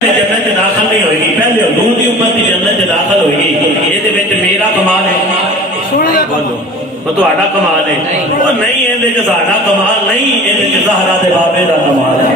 جنت داخل نہیں ہوئے گی، پہلے حضور دی امت دی جنت داخل ہوئے گی۔ یہ میرا کمال ہے، بولو وہ تہاڈا کمال ہے، وہ نہیں یہ ساڈا کمال نہیں، یہ زہرا دے بابے دا کمال ہے،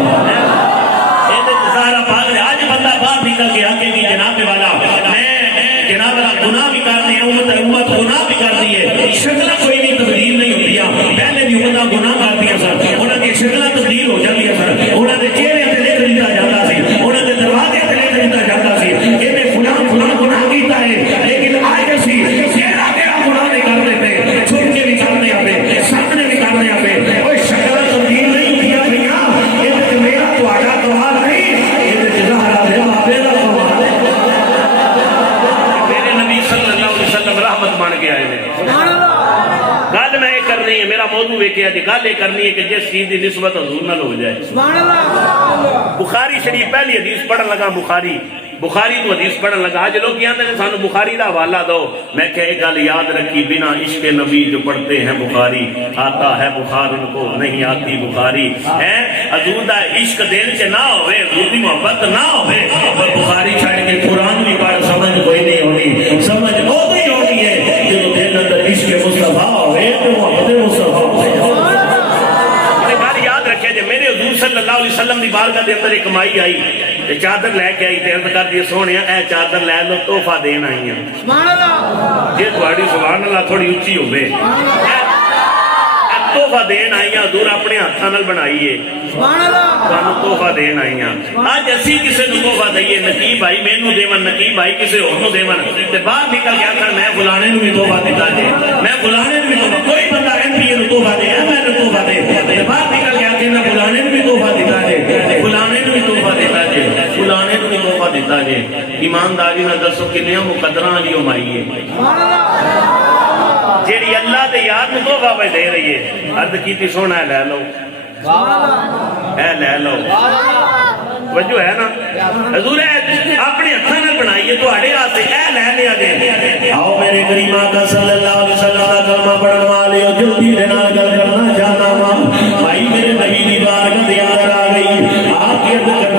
یہ زہرا پاک نے۔ آج بندہ باہر نکل کے آ کے بھی جناب والا میں جناب والا گناہ بھی کر دی، امت گناہ بھی کر دی ہے، شکل کوئی بھی تبدیل نہیں ہوتی، پہلے بھی امت گناہ کر دیا سر، انہوں کی شکل تبدیل ہو جاتی ہے سر، انہوں نے چہرے سے لکھ دیا جاتا سی، انہوں نے دروازے سے لکھ دیا جاتا سی، یہ فلاں فلاں گناہ کیتا ہے، لیکن آج اسی چہرہ تیرا گناہ نہیں کر دیتے، چھوڑ کے بھی کرنے آتے، سامنے بھی کرنے آتے، کوئی شکل تبدیل نہیں ہوتی ہے بھیا، یہ میرا تو آجا کمال نہیں، یہ زہرا دے بابے دا کمال ہے۔ میرے نبی صلی اللہ علیہ وسلم رحمت مان کے آئے ہیں۔ گل میں یہ کرنی ہے، میرا موضوع ویکھیا جی، گل یہ کرنی ہے کہ جس چیز کی نسبت حضور نال ہو جائے۔ بخاری شریف پہلی حدیث پڑھن لگا، بخاری تو حدیث پڑھن لگا، آج لوگ کہتے ہیں سانو بخاری دا حوالہ دو، میں کہ ایک گل یاد رکھی، بنا عشق نبی جو پڑھتے ہیں بخاری، آتا ہے بخار ان کو نہیں آتی بخاری ہے۔ حضور دا عشق دل چ نہ ہوئے، حضور دی محبت نہ ہوئے، اور بخاری چھڑ کے قرآن بھی پڑھ سمجھ کوئی نہیں ہونی، سمجھ وہ نہیں ہونی ہے جو دل اندر عشق مصطفیٰ ہوئے تو محبت مصطفیٰ ہوئے۔ یاد رکھے جی، میرے حضور صلی اللہ علیہ وسلم دی بارگاہ دے اندر ایک مائی آئی، چادر لے کے آئی، تے عرض کر دی سونے اے چادر لے لو، تحفہ دین آئی ہیں۔ جی تھوڑی سبحان اللہ تھوڑی اچھی ہوئے، تحفہ دین آئی ہیں، حضور اپنے ہاتھاں نال بنائیے، تانوں تحفہ دین آئی ہیں۔ آج اسی کسے نوں تحفہ دئیے، نقیب بھائی مینوں دیون، نقیب بھائی کسے ہور نوں دیون، تے باہر نکل کے آکھن میں فلانے نوں بھی تحفہ دتا جے، میں فلانے نوں بھی تحفہ، کوئی بندہ ایم پی نوں تحفہ دے، میں نوں تحفہ دے، تے باہر نکل کے آکھن میں فلانے نوں بھی تحفہ دتا جے، فلانے نوں بھی تحفہ دتا جے، فلانے نوں بھی تحفہ دتا جے۔ ایمانداری نال دسو کنیاں مقدراں والی او مائی ہے جیڑی اللہ دے یار نوں تحفہ پہ دے رہی ہے۔ عرض کیتی سونا ہے لے لو، اے لے لو، وجہ ہے نا، حضور اپنے ہتھاں نال بنائیے تواڈے واسطے، اے لے لیا جے۔ آؤ میرے کریم آقا صلی اللہ علیہ وسلم دا کلمہ پڑھن والے جلدی دے نال گل کرنا چاہنا وا، بھائی میرے نبی دی بارگاہ دے اندر آ گئی، آپ کی عزت